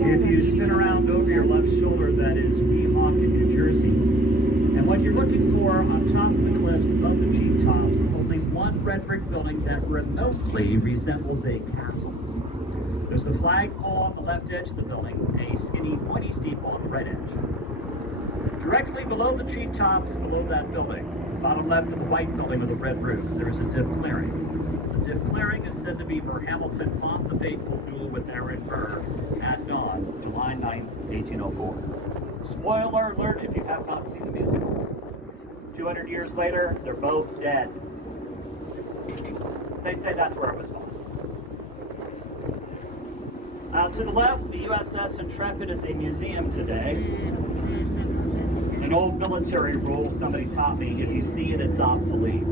If you spin around over your left shoulder, that is Weehawken, New Jersey. And what you're looking for on top of the cliffs above the Jeep tops, only one red brick building that remotely resembles a castle. There's a flagpole on the left edge of the building, a skinny, pointy steeple on the right edge. Directly below the tree tops, below that building, bottom left of the white building with a red roof, there is a dip clearing. The dip clearing is said to be where Hamilton fought the fateful duel with Aaron Burr at dawn, July 9, 1804. Spoiler alert if you have not seen the musical. 200 years later, they're both dead. They say that's where it was fought. To the left, the USS Intrepid is a museum today. An old military rule somebody taught me, if you see it, it's obsolete.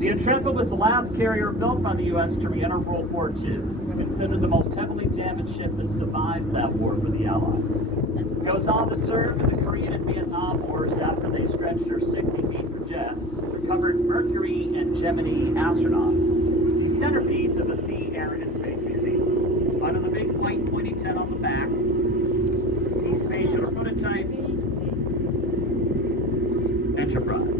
The Intrepid was the last carrier built by the U.S. to re-enter World War II, considered the most heavily damaged ship that survives that war for the Allies. It goes on to serve in the Korean and Vietnam Wars after they stretched their 60 feet for jets, recovered Mercury and Gemini astronauts, the centerpiece of the Sea, Air, and Space Museum. Under the big white pointy tent on the back, the space shuttle prototype Enterprise.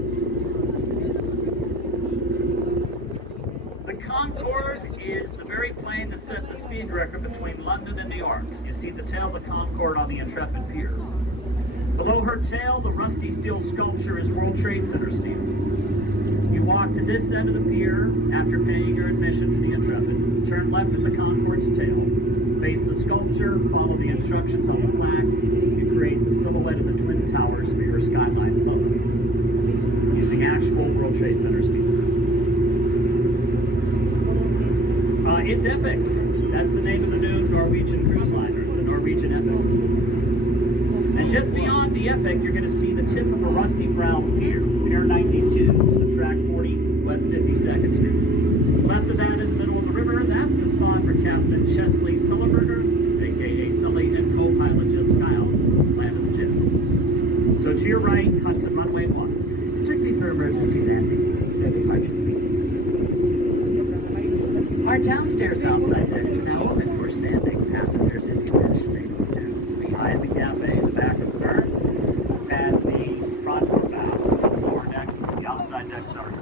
The Concorde is the very plane that set the speed record between London and New York. You see the tail of the Concorde on the Intrepid Pier. Below her tail, the rusty steel sculpture is World Trade Center steel. You walk to this end of the pier after paying your admission to the Intrepid. Turn left at the Concorde's tail. Face the sculpture, follow the instructions on the plaque. You create the silhouette of the Twin Towers for your skyline photo, using actual World Trade Center steel. It's Epic. That's the name of the new Norwegian cruise liner, the Norwegian Epic. And just beyond the Epic, you're going to see the tip of a rusty brown pier, Pier 92, subtract 40, West 52nd Street. Left of that, in the middle of the river, that's the spot for Captain Chesley Sulliberger, aka Sully, and co-pilot Jess Skiles, landed the tip. So to your right, Hudson Runway 1. Strictly for emergency landing. Our downstairs outside decks are now open for standing. Passengers in condition may go to behind the cafe, the back of the berth, and the front or back, the lower deck, the outside decks are.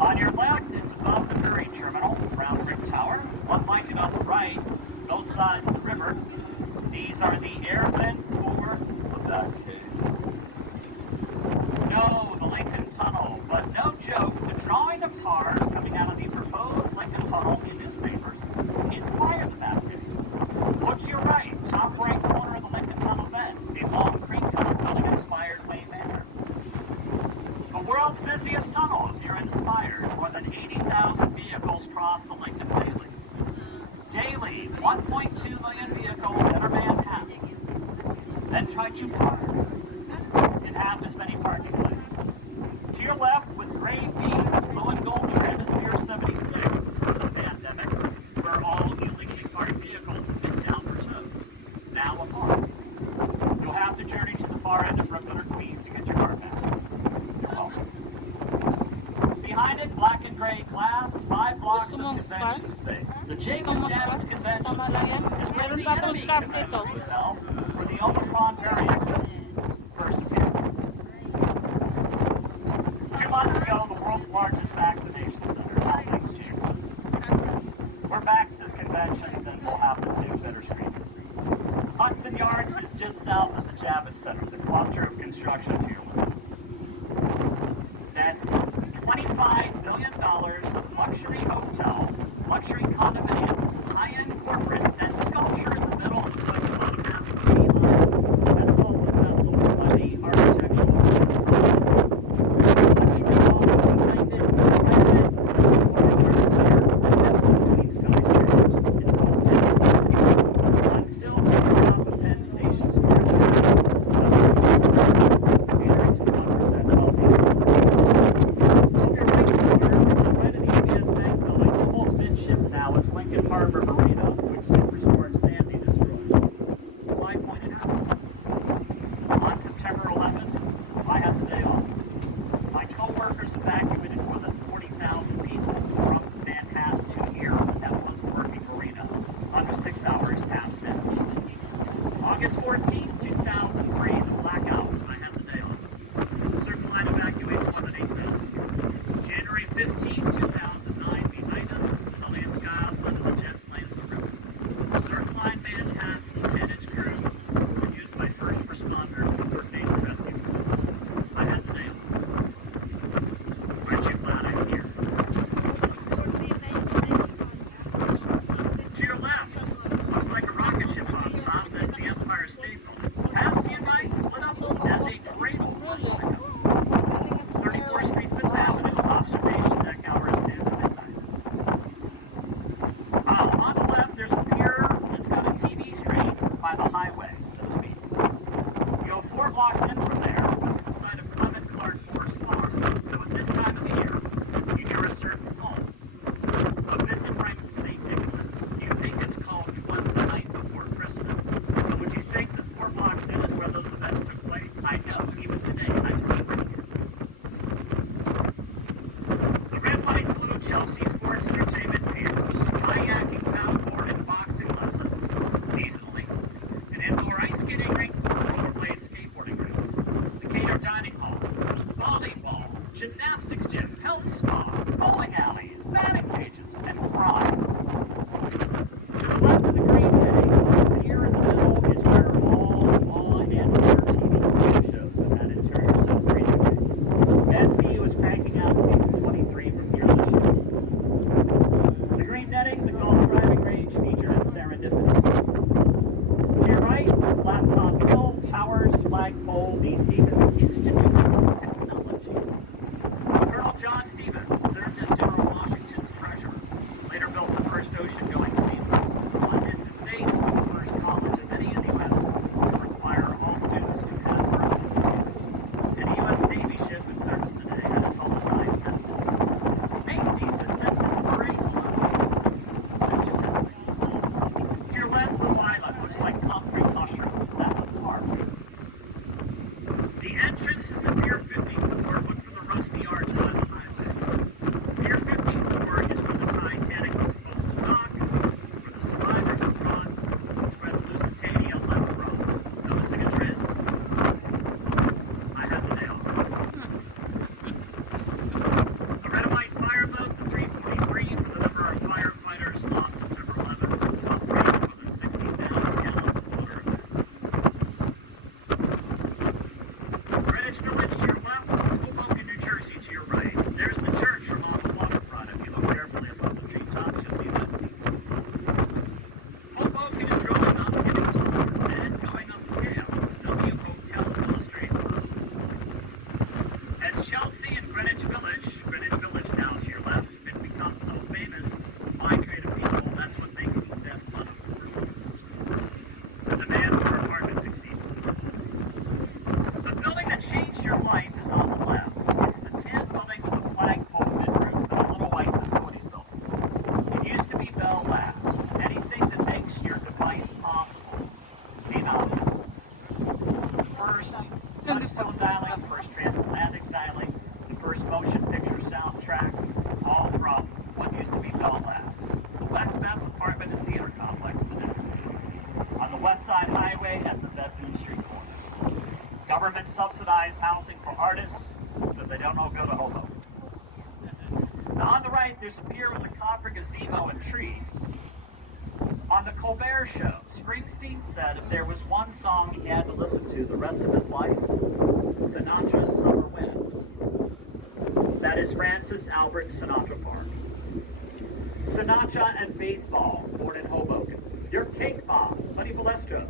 On your left, it's above the ferry terminal, round rim tower. One like it on the right, both sides of the river. These are the air vents for the Tunnel, but no joke, the drawing of cars coming out of the proposed Lincoln Tunnel in newspapers inspired the map video. Look to your right, top right corner of the Lincoln Tunnel bed, a long creek-cut building inspired Wayne Manor. The world's busiest tunnel, if you're inspired. More than 80,000 vehicles cross the Lincoln daily. Daily, 1.2 million vehicles enter Manhattan. Then try to park in half as many parking places. To your left, with gray beams, blue and gold trim, is Pier 76 for the pandemic, where all illegally parked vehicles have been down for tow. Now a park. You'll have to journey to the far end of Brooklyn or Queens to get your car back. You're welcome. Behind it, black and gray glass, 5 blocks of convention space. The Jacob Dance Convention Center is where the enemy convention was held for the Omicron variant first appeared. 2 months ago, the world's largest vaccination center, all things changed. We're back to conventions and we'll have to do better screening. Hudson Yards is just south of the Javits Center, the cluster of construction to your left. That's $25 billion of luxury hotel, luxury condominiums, high-end corporate, and sculpture in the middle of the photograph. That's all subsidized housing for artists, so they don't all go to Hoboken. Now on the right, there's a pier with a copper gazebo and trees. On the Colbert Show, Springsteen said if there was one song he had to listen to the rest of his life, Sinatra's Summer Wind. That is Francis Albert Sinatra Park. Sinatra and baseball, born in Hoboken. Your cake boss, Buddy Balestro,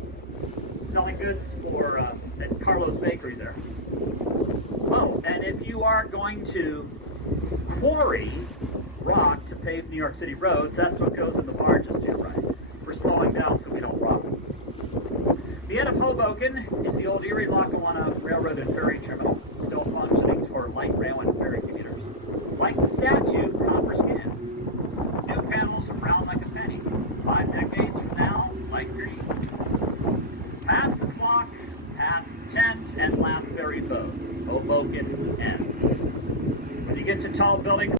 selling goods for at Carlo's Bakery there. Oh, and if you are going to quarry rock to pave New York City roads, that's what goes in the barges to your right. We're slowing down so we don't rock them. The end of Hoboken is the old Erie Lackawanna Railroad and Ferry Terminal, still functioning for light rail and ferry commuters. Like the statue, copper skin. New panels are brown like a penny. 5 decades from now, light green. Past the clock, past the tent, and last ferry boat, Hoboken end. When you get to tall buildings